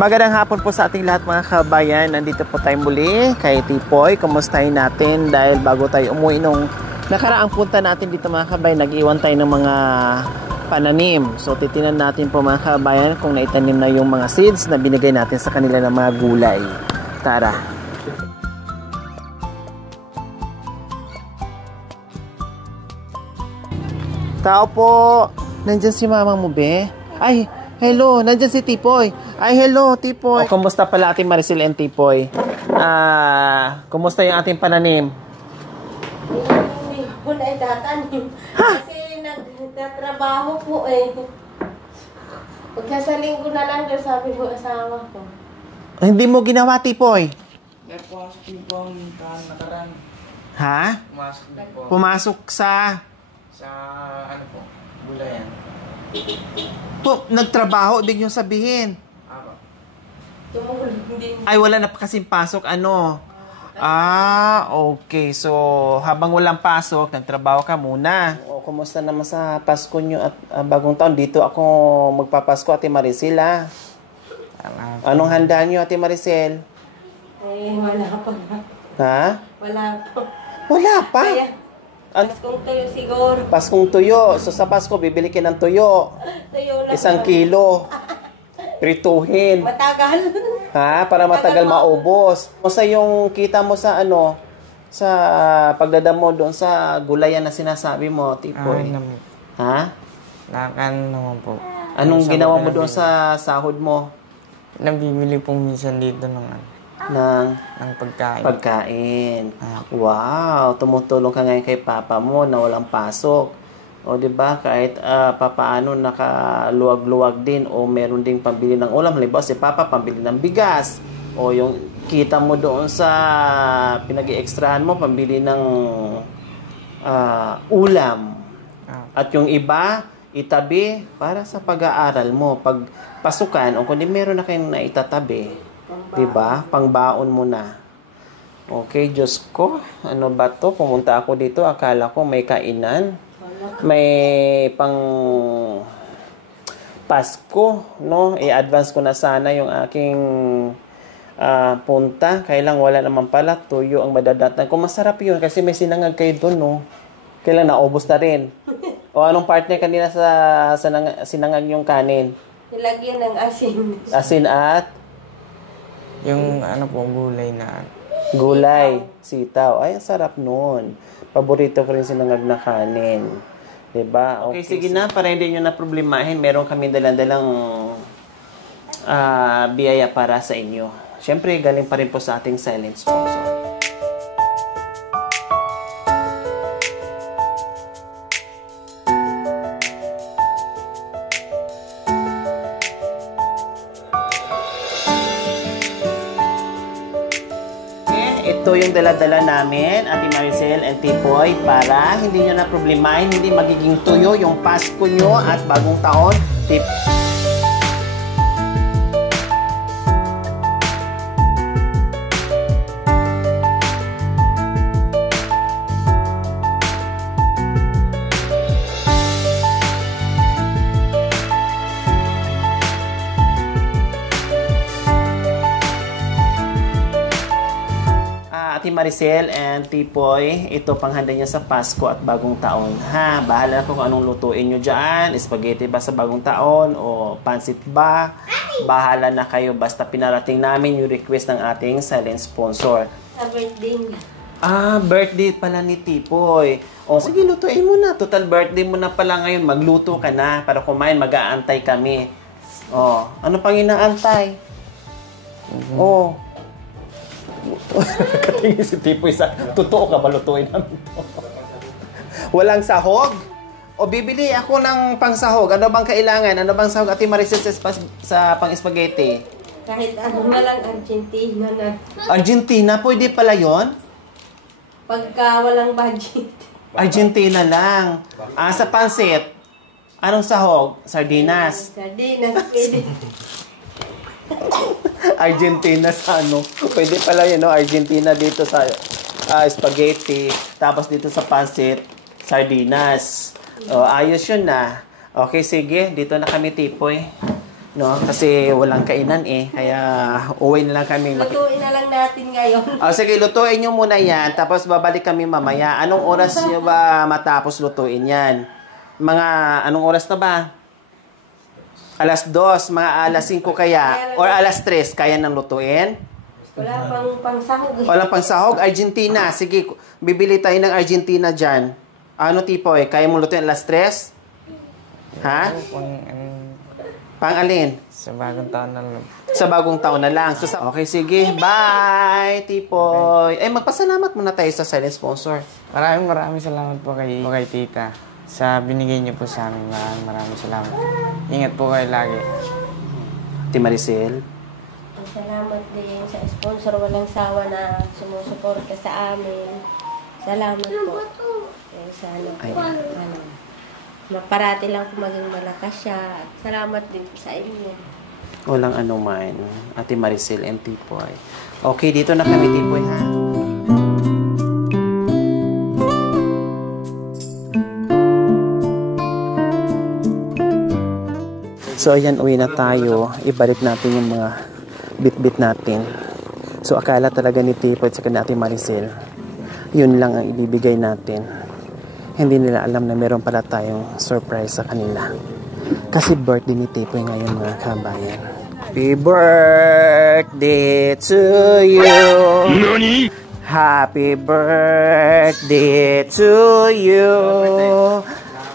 Magandang hapon po sa ating lahat mga kabayan. Nandito po tayo muli kay Tipoy. Kumustahin natin dahil bago tayo umuwi nung nakaraang punta natin dito mga kabayan, nag-iwan tayo ng mga pananim. So titinan natin po mga kabayan kung naitanim na yung mga seeds na binigay natin sa kanila ng mga gulay. Tara! Tao po! Nandyan si mamang mo, be? Ay! Hello, nandiyan si Tipoy. Ay, hello, Tipoy. Kumusta pala ating Maricel and Tipoy? Kumusta yung ating pananim? Hindi ko na itatanim. Kasi nagtatrabaho po eh. Pagkasaling ko na lang doon, sabi ko asawa ko. Hindi mo ginawa, Tipoy? Pumasok din po ang nakaraan. Ha? Pumasok din po. Pumasok sa ano po, gulayan. Nagtrabaho, ibig yung sabihin. Apa. Tumulong din. Ay, wala na pa kasing pasok, ano? Okay. So, habang walang pasok, nagtrabaho ka muna. O, kumusta naman sa Pasko nyo at bagong taon? Dito ako magpapasko, Ate Maricel, ha? Anong handa nyo, Ate Maricel? Ay, wala pa. Ha? Wala pa. Wala pa? Kaya, Paskong tuyo siguro. Paskong tuyo. So, sa Pasko, bibili ka ng tuyo. Tuyo lang. 1 kilo. Prituhin. Matagal. Ha? Para matagal maubos. Kumusta yung kita mo sa ano? Sa pagdadamo doon sa gulayan na sinasabi mo, Tipoy? Ha? Lakan naman po. Anong ginawa mo doon sa sahod mo? Nabibili pong minsan dito ng pagkain. Pagkain. Wow, tumutulong ka ngayon kay papa mo na walang pasok. O, di ba? Kahit papaano nakaluwag-luwag din o meron ding pambili ng ulam. Halimbawa, si papa pambili ng bigas. O yung kita mo doon sa pinag-i-extrahan mo, pambili ng ulam. At yung iba, itabi para sa pag-aaral mo. Pag pasukan, o kundi meron na kayong naitatabi. Diba? Pangbaon mo na. Okay, Diyos ko. Ano ba to? Pumunta ako dito. Akala ko may kainan. May pang Pasko. No? I-advance ko na sana yung aking punta. Kailang wala naman pala. Tuyo ang madadatan. Kung masarap yun. Kasi may sinangag kayo doon. No? Kailang naubos na rin. O anong partner kanina sa sinangag yung kanin? Nilagyan ng asin. Asin at? Yung ano po, gulay na. Gulay, sitaw. Ay, ang sarap nun. Paborito ko rin sinangag na kanin. Diba? Okay, sige na. Para hindi nyo na problemahin, meron kami dalang biyaya para sa inyo. Siyempre, galing pa rin po sa ating silent sponsor. Ito yung dala-dala namin, Ate Maricel and Tipoy, para hindi nyo na problemahin, hindi magiging tuyo yung Pasko nyo at bagong taon. Ate Maricel and Tipoy, ito panghanda niya sa Pasko at bagong taon. Ha, bahala kung anong lutuin nyo dyan. Spaghetti ba sa bagong taon o pansit ba? Bahala na kayo. Basta pinarating namin yung request ng ating silent sponsor. Sa birthday niya. Birthday pala ni Tipoy. O, sige, lutuin mo na. Total birthday mo na pala ngayon. Magluto ka na para kumain. Mag-aantay kami. O, ano pang inaantay? O, katingin si Tipoy sa totoo ka balutuin namin to. Walang sahog? O bibili ako ng pangsahog. Ano bang kailangan? Ano bang sahog, Ate Maricel, sa pang-spaghetti? Kahit ano na lang, Argentina na. Argentina? Pwede pala yon? Pagka walang budget. Argentina lang. Sa pansit, anong sahog? Sardinas? Sardinas, pwede. Argentina sa ano? Pwede pala yun, no? Argentina dito sa spaghetti. Tapos dito sa pansit, sardinas. Ayos yun na. Okay, sige. Dito na kami, Tipoy. No? Kasi walang kainan eh. Kaya uwi na lang kami. Lutuin na lang natin ngayon. Sige, lutuin nyo muna yan. Tapos babalik kami mamaya. Anong oras nyo ba matapos lutuin yan? Mga anong oras na ba? Alas 2, mga alas 5 kaya. Or alas 3, kaya nang lutuin? Wala pang pangsahog. Walang pangsahog? Argentina. Sige, bibili tayo ng Argentina dyan. Ano tipo eh? Kaya mong lutuin alas 3? Ha? Pang alin? Sa bagong taon na lang. Sa bagong taon na lang. So, okay, sige. Bye, Tipoy. Magpasalamat muna tayo sa silent sponsor. Maraming salamat po kay tita. Sa binigay niyo po sa amin. Maraming salamat. Ingat po kayo lagi. Ti Maricel. Salamat din sa sponsor walang sawa na sumusuporta sa amin. Salamat po. Sana po. Parati lang po maging malakas siya. Salamat din po sa inyo. Walang anuman. Ate Maricel and Tipoy. Okay, dito na kami, Tipoy, ha? So, ayan, uwi na tayo. Ibalik natin yung mga bit-bit natin. So, akala talaga ni Tipoy at saka ni Ate Maricel, yun lang ang ibibigay natin. Hindi nila alam na meron pala tayong surprise sa kanila. Kasi birthday ni Tipoy ngayon, mga kabayan. Happy birthday to you. Nani? Happy birthday to you.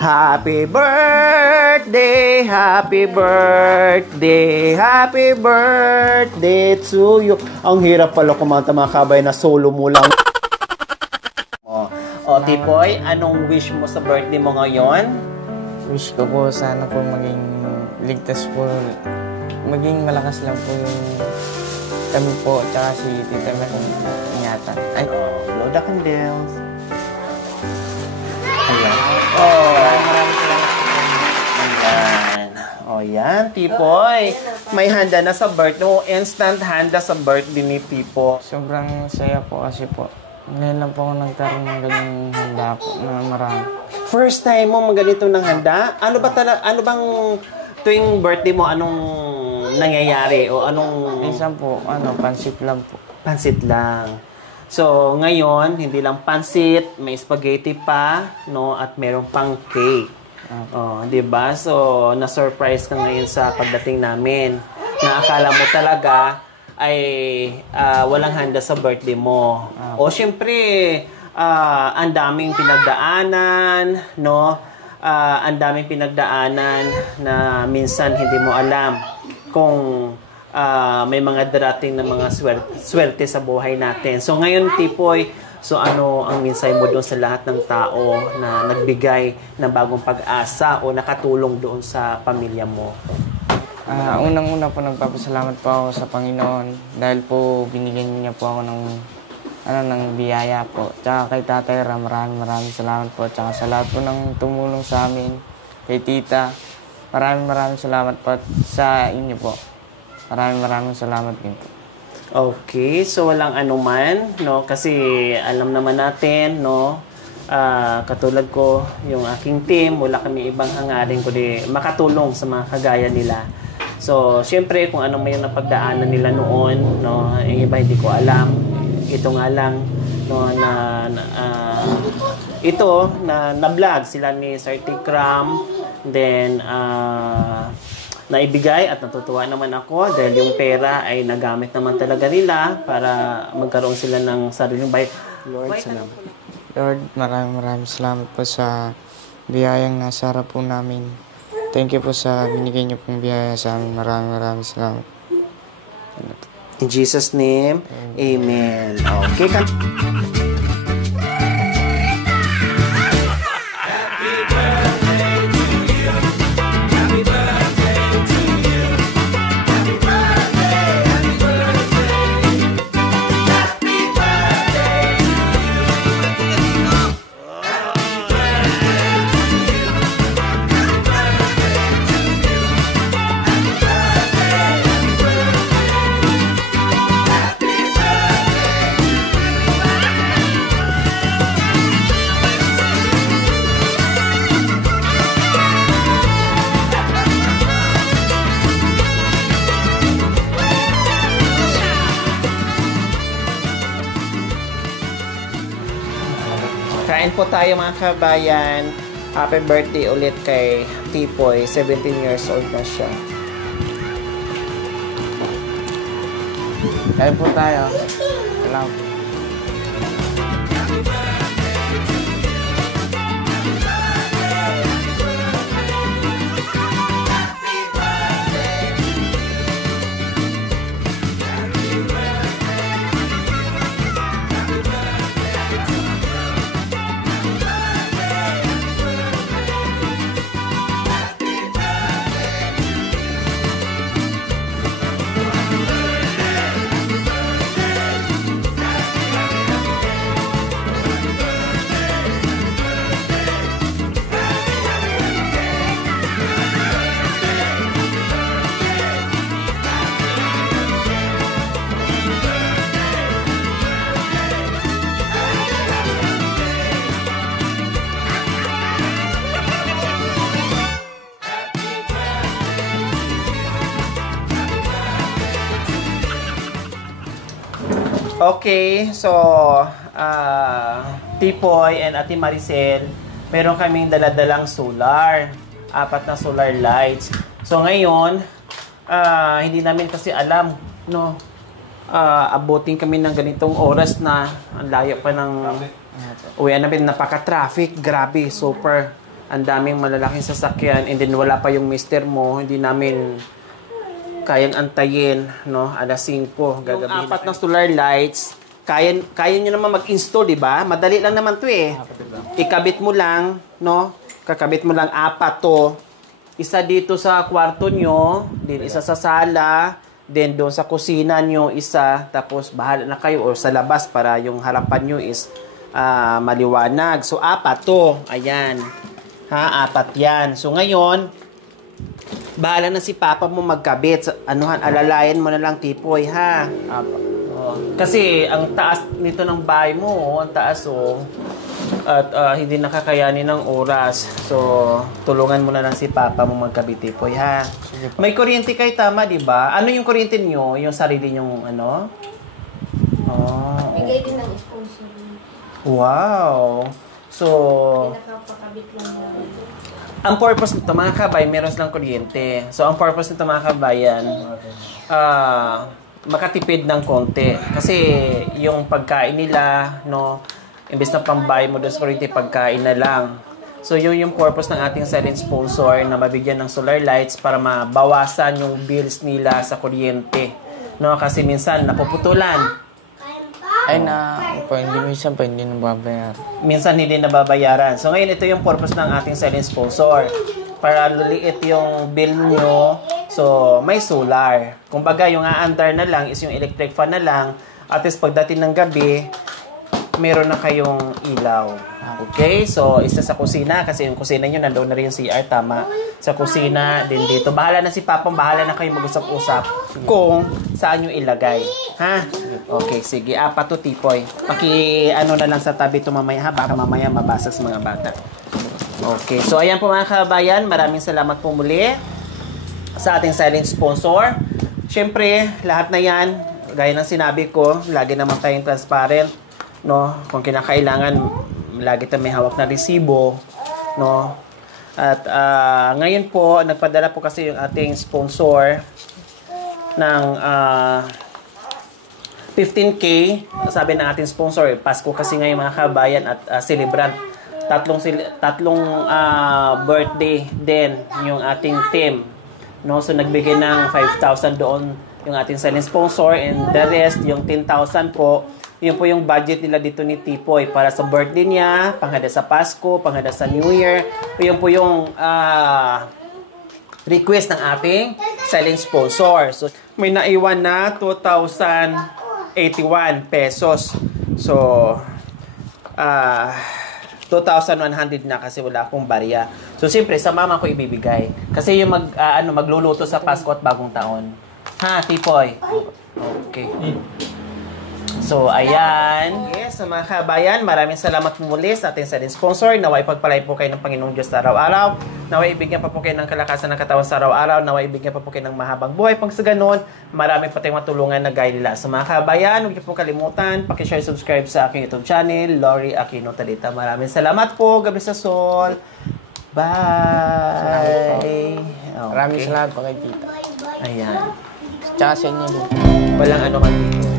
Happy birthday, happy birthday, happy birthday to you. Ang hirap pala kumanta, mga kabayan, na solo mo lang. O, Tipoy, anong wish mo sa birthday mo ngayon? Wish ko po sana po maging ligtas po. Maging malakas lang po yung kami po tsaka si Tita Mel ingatan. Ay, Blow the candles. Ayan. maraming salamat. Ayan. O, yan, Tipoy. May handa na sa birthday mo. Instant handa sa birthday ni Tipoy. Sobrang saya po kasi po. Ngayon lang po ako nagkaroon ng ganyang handa po na marami. First time mo maganito ng handa? Ano bang tuwing birthday mo, anong nangyayari? O anong... Minsan po, pansit lang po. Pansit lang. So, ngayon, hindi lang pansit, may spaghetti pa, no? At meron pang cake. Oh, 'di ba? So, na-surprise ka ngayon sa pagdating namin. Na akala mo talaga ay walang handa sa birthday mo. O syempre, ang daming pinagdaanan, no? Ang daming pinagdaanan na minsan hindi mo alam kung may mga darating na mga swerte sa buhay natin. So ngayon, Tipoy, so ano ang minsay mo doon sa lahat ng tao na nagbigay ng bagong pag-asa o nakatulong doon sa pamilya mo? Unang-una po nagpapasalamat po ako sa Panginoon dahil po binigyan niya po ako ng biyaya po. Tsaka kay Tatay Ram, maraming salamat po. Tsaka sa lahat po ng tumulong sa amin, kay Tita, maraming salamat po sa inyo po. Maraming salamat din po. Okay, so walang anuman, no? Kasi alam naman natin, no? Katulad ko, yung aking team, wala kami ibang hangarin kundi makatulong sa mga kagaya nila. So, syempre, kung ano may napagdaanan nila noon, no, yung iba hindi ko alam. Ito nga lang, no, na vlog sila ni Sir Tikram, then, naibigay at natutuwa naman ako dahil yung pera ay nagamit naman talaga nila para magkaroon sila ng sariling bahay. Lord, salamat. Lord, maraming salamat po sa biyayang nasa harap po namin. Thank you po sa binigay niyo pong biyaya sa amin. Maraming salamat. In Jesus' name, amen. Okay, Kain po tayo mga kabayan. Happy birthday ulit kay Tipoy. 17 years old na siya. Kain po tayo. Salamat. Okay, so Tipoy and Ate Maricel, meron kaming daladalang solar. 4 na solar lights. So ngayon, hindi namin kasi alam, no? Abutin kami ng ganitong oras na ang layo pa ng uwian namin, napaka-traffic, grabe, super. Ang daming malalaking sasakyan and then wala pa yung mister mo, hindi namin kayang antayin, no? Alas 5, gagabi. 4 na solar lights, kaya nyo naman mag-install, di ba? Madali lang naman to eh. Ikabit mo lang, no? Kakabit mo lang 4 to. Isa dito sa kwarto nyo, din isa sa sala, then doon sa kusina nyo, isa, tapos bahala na kayo or sa labas para yung harapan nyo is maliwanag. So, 4 to. Ayan. Ha, 4 yan. So, ngayon, bahala na si Papa mo magkabit. Alalayan mo na lang, Tipoy, ha? Kasi ang taas nito ng bahay mo, ang taas, at hindi nakakayanin ng oras. So, tulungan mo na lang si Papa mo magkabit, Tipoy, ha? May kuryente kayo, tama, di ba? Ano yung kuryente nyo? Yung sarili nyong, ano? Bigay din ng sponsor. Wow! So, Pinakapakabit lang namin. ang purpose nito, mga kabay, meron silang kuryente. So, ang purpose nito, mga kabayan, makatipid ng konti. Kasi, yung pagkain nila, no, imbes na pambayad mo doon sa kuryente, pagkain na lang. So, yun yung purpose ng ating silent sponsor na mabigyan ng solar lights para mabawasan yung bills nila sa kuryente. No, kasi minsan, napuputulan. Ay minsan pa hindi nababayaran. Minsan hindi nababayaran. So ngayon ito yung purpose ng ating silent sponsor. Para luliit yung bill nyo. So may solar. Kumbaga yung aandar na lang is yung electric fan na lang. At least pagdating ng gabi, meron na kayong ilaw. Okay? So isa sa kusina. Kasi yung kusina nyo nandoon na rin yung CR. Tama. Sa kusina, din dito. Bahala na si Papa. Bahala na kayo mag-usap-usap kung saan nyo ilagay. Ha? Okay, sige. 4 to, Tipoy. Ano na lang sa tabi ito mamaya, ha? Baka mamaya mabasa sa mga bata. Okay. So, ayan po mga kabayan. Maraming salamat po muli sa ating silent sponsor. Siyempre, lahat na yan, gaya ng sinabi ko, lagi naman tayong transparent. No? Kung kinakailangan, lagi tayong may hawak na resibo. No? At ngayon po, nagpadala po kasi yung ating sponsor ng 15K. Sabi ng ating sponsor, Pasko kasi ngayon mga kabayan at celebrant. Tatlong birthday din yung ating team. No? So nagbigay ng 5,000 doon yung ating silent sponsor and the rest, yung 10,000 po, yun po yung budget nila dito ni Tipoy para sa birthday niya, panghanda sa Pasko, panghanda sa New Year. Yun po yung request ng ating silent sponsor. So, may naiwan na 2,081 pesos. So, 2,100 na kasi wala akong barya. So, siyempre, sa mama ko ibibigay. Kasi yung magluluto sa Pasko at Bagong Taon. Ha, Tipoy? Okay. So, ayan. Yes, sa mga kabayan, maraming salamat po muli sa ating sa sponsor. Naway pagpalay po kayo ng Panginoong Diyos sa araw-araw. Naway ibigyan pa po kayo ng kalakasan ng katawan sa araw-araw. Naway ibigyan pa po kayo ng mahabang buhay. Pang sa ganun, marami pa tayong matulungan na gaya nila. Sa mga kabayan, huwag niyo po kalimutan, pakishare, subscribe sa aking YouTube channel, Lori Aquino Talita. Maraming salamat po. Gabi sa Sol. Bye. Okay. Maraming salamat po kay tita. Ayan. Tsaka sa inyo din. Walang ano man dito.